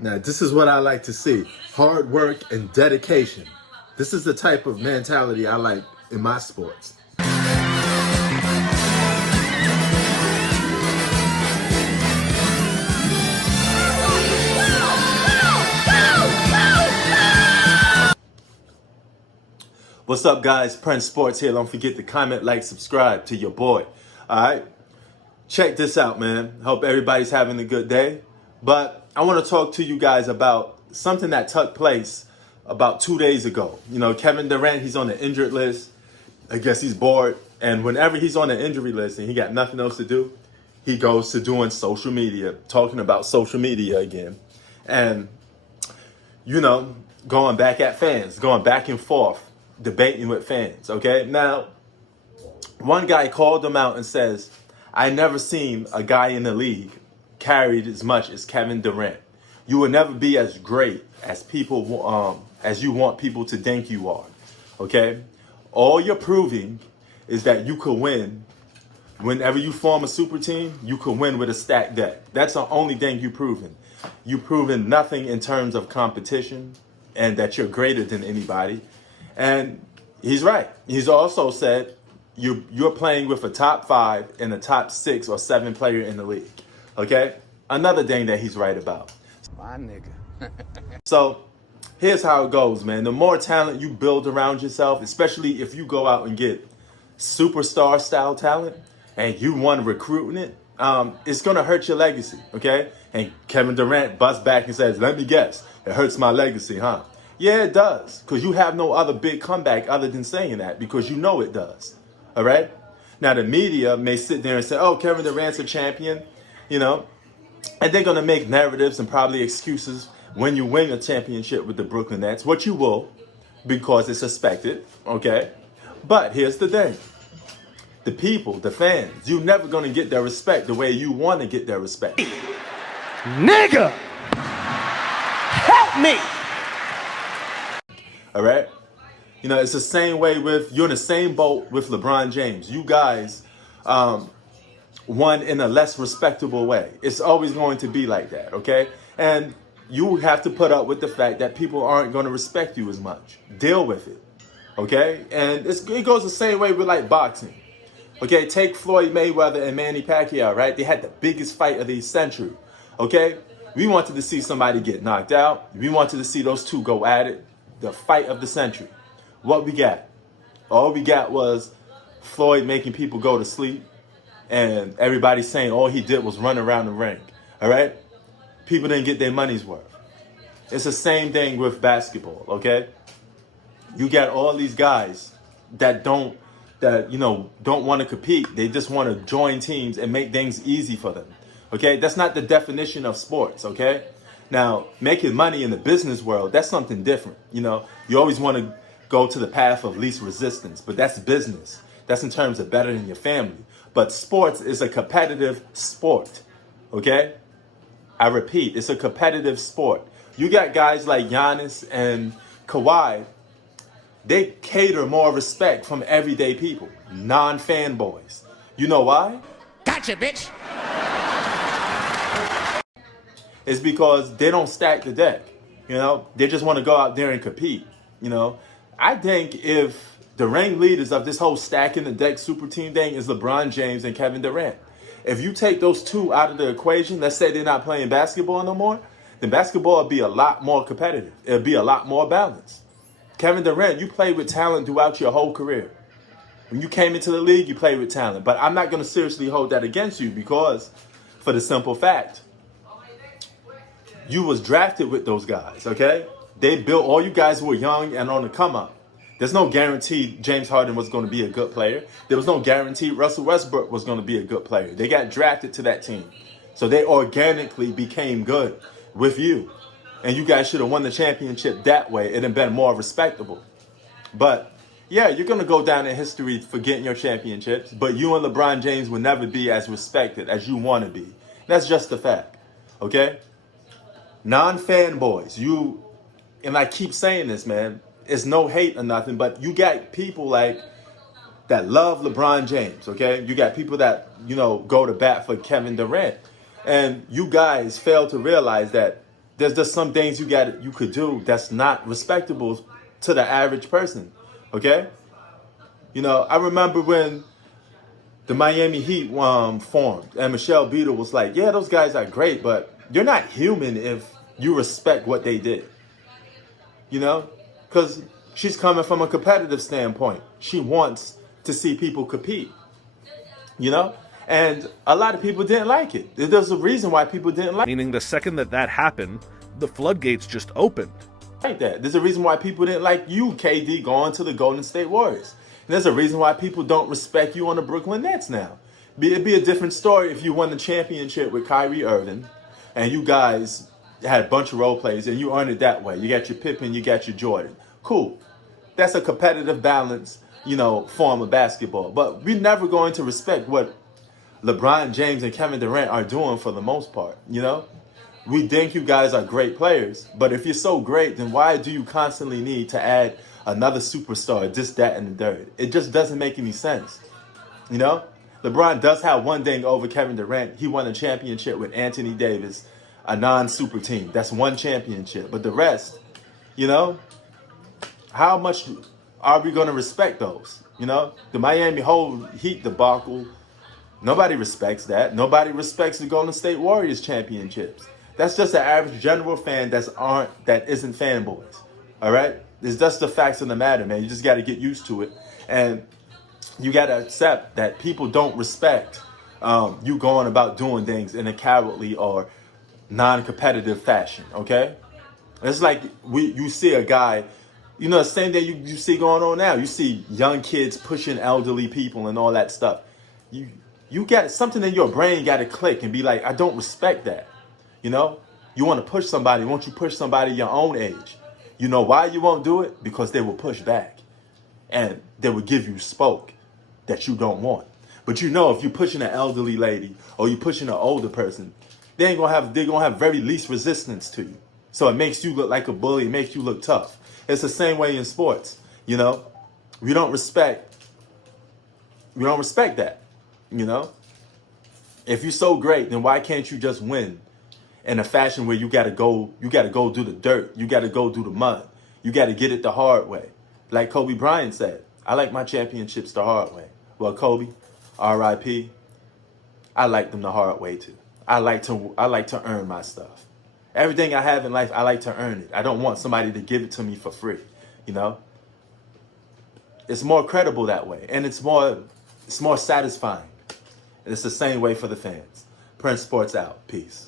Now, this is what I like to see. Hard work and dedication. This is the type of mentality I like in my sports. What's up, guys? Prince Sports here. Don't forget to comment, like, subscribe to your boy. All right? Check this out, man. Hope everybody's having a good day. But I want to talk to you guys about something that took place about 2 days ago. You know, Kevin Durant, he's on the injured list. I guess he's bored. And whenever he's on the injury list and he got nothing else to do, he goes to doing social media, talking about social media again. And, you know, going back at fans, going back and forth, debating with fans, okay? Now, one guy called him out and says, I never seen a guy in the league carried as much as Kevin Durant. You will never be as great as people, as you want people to think you are, okay? All you're proving is that you could win. Whenever you form a super team, you could win with a stacked deck. That's the only thing you've proven. You've proven nothing in terms of competition and that you're greater than anybody. And he's right. He's also said you're playing with a top 5 and a top 6 or 7 player in the league. Okay? Another thing that he's right about. My nigga. So here's how it goes, man. The more talent you build around yourself, especially if you go out and get superstar style talent and you want recruiting it, it's going to hurt your legacy. Okay? And Kevin Durant busts back and says, let me guess, it hurts my legacy, huh? Yeah, it does, because you have no other big comeback other than saying that, because you know it does, all right? Now, the media may sit there and say, oh, Kevin Durant's a champion, you know, and they're going to make narratives and probably excuses when you win a championship with the Brooklyn Nets, what you will, because it's expected, okay? But here's the thing. The people, the fans, you're never going to get their respect the way you want to get their respect. Nigga! Help me! All right? You know, it's the same way you're in the same boat with LeBron James. You guys won in a less respectable way. It's always going to be like that, okay? And you have to put up with the fact that people aren't going to respect you as much. Deal with it, okay? And it goes the same way with, like, boxing. Okay, take Floyd Mayweather and Manny Pacquiao, right? They had the biggest fight of the century, okay? We wanted to see somebody get knocked out. We wanted to see those two go at it. The fight of the century. What we got? All we got was Floyd making people go to sleep and everybody saying all he did was run around the ring. All right? People didn't get their money's worth. It's the same thing with basketball, okay? You got all these guys that don't want to compete. They just want to join teams and make things easy for them. Okay? That's not the definition of sports, okay? Now, making money in the business world, that's something different. You know, you always want to go to the path of least resistance, but that's business. That's in terms of better than your family. But sports is a competitive sport, okay? I repeat, it's a competitive sport. You got guys like Giannis and Kawhi. They cater more respect from everyday people, non-fanboys. You know why? Gotcha, bitch! It's because they don't stack the deck. You know, they just want to go out there and compete. You know, I think if the ringleaders of this whole stacking the deck super team thing is LeBron James and Kevin Durant, if you take those two out of the equation, let's say they're not playing basketball no more, then basketball would be a lot more competitive. It'd be a lot more balanced. Kevin Durant, you played with talent throughout your whole career. When you came into the league, you played with talent. But I'm not going to seriously hold that against you because, for the simple fact, you was drafted with those guys, okay? They built, all you guys were young and on the come up. There's no guarantee James Harden was going to be a good player. There was no guarantee Russell Westbrook was going to be a good player. They got drafted to that team. So they organically became good with you. And you guys should have won the championship that way. It'd have been more respectable. But, yeah, you're going to go down in history for getting your championships. But you and LeBron James will never be as respected as you want to be. That's just the fact, okay? Non-fanboys, and I keep saying this, man, it's no hate or nothing, but you got people like that love LeBron James, okay? You got people that, you know, go to bat for Kevin Durant. And you guys fail to realize that there's just some things you could do that's not respectable to the average person. Okay? You know, I remember when the Miami Heat formed, and Michelle Beadle was like, yeah, those guys are great, but you're not human if you respect what they did. You know? Because she's coming from a competitive standpoint. She wants to see people compete. You know? And a lot of people didn't like it. There's a reason why people didn't like it. Meaning the second that happened, the floodgates just opened. Like that. There's a reason why people didn't like you, KD, going to the Golden State Warriors. And there's a reason why people don't respect you on the Brooklyn Nets now. It'd be a different story if you won the championship with Kyrie Irving and you guys had a bunch of role plays and you earned it that way. You got your Pippen, you got your Jordan. Cool. That's a competitive balance, you know, form of basketball. But we're never going to respect what LeBron James and Kevin Durant are doing for the most part, you know? We think you guys are great players, but if you're so great, then why do you constantly need to add another superstar, this, that, and the third? It just doesn't make any sense, you know? LeBron does have one thing over Kevin Durant. He won a championship with Anthony Davis, a non-super team. That's one championship. But the rest, you know, how much are we going to respect those? You know, the Miami whole Heat debacle, nobody respects that. Nobody respects the Golden State Warriors championships. That's just an average general fan that isn't fanboys. All right? It's just the facts of the matter, man. You just got to get used to it. And you got to accept that people don't respect you going about doing things in a cowardly or non-competitive fashion, okay? It's like you see a guy, you know, the same thing you see going on now. You see young kids pushing elderly people and all that stuff. You got something in your brain got to click and be like, I don't respect that. You know, you want to push somebody. Won't you push somebody your own age? You know why you won't do it? Because they will push back and they will give you spoke that you don't want. But you know, if you're pushing an elderly lady or you're pushing an older person, they're gonna have very least resistance to you. So it makes you look like a bully. It makes you look tough. It's the same way in sports. You know, we don't respect that. You know, if you're so great, then why can't you just win in a fashion where you gotta go do the dirt, you gotta go do the mud, you gotta get it the hard way, like Kobe Bryant said. I like my championships the hard way. Well, Kobe, R.I.P. I like them the hard way too. I like to earn my stuff. Everything I have in life, I like to earn it. I don't want somebody to give it to me for free. You know, it's more credible that way, and it's more satisfying. And it's the same way for the fans. Prince Sports out. Peace.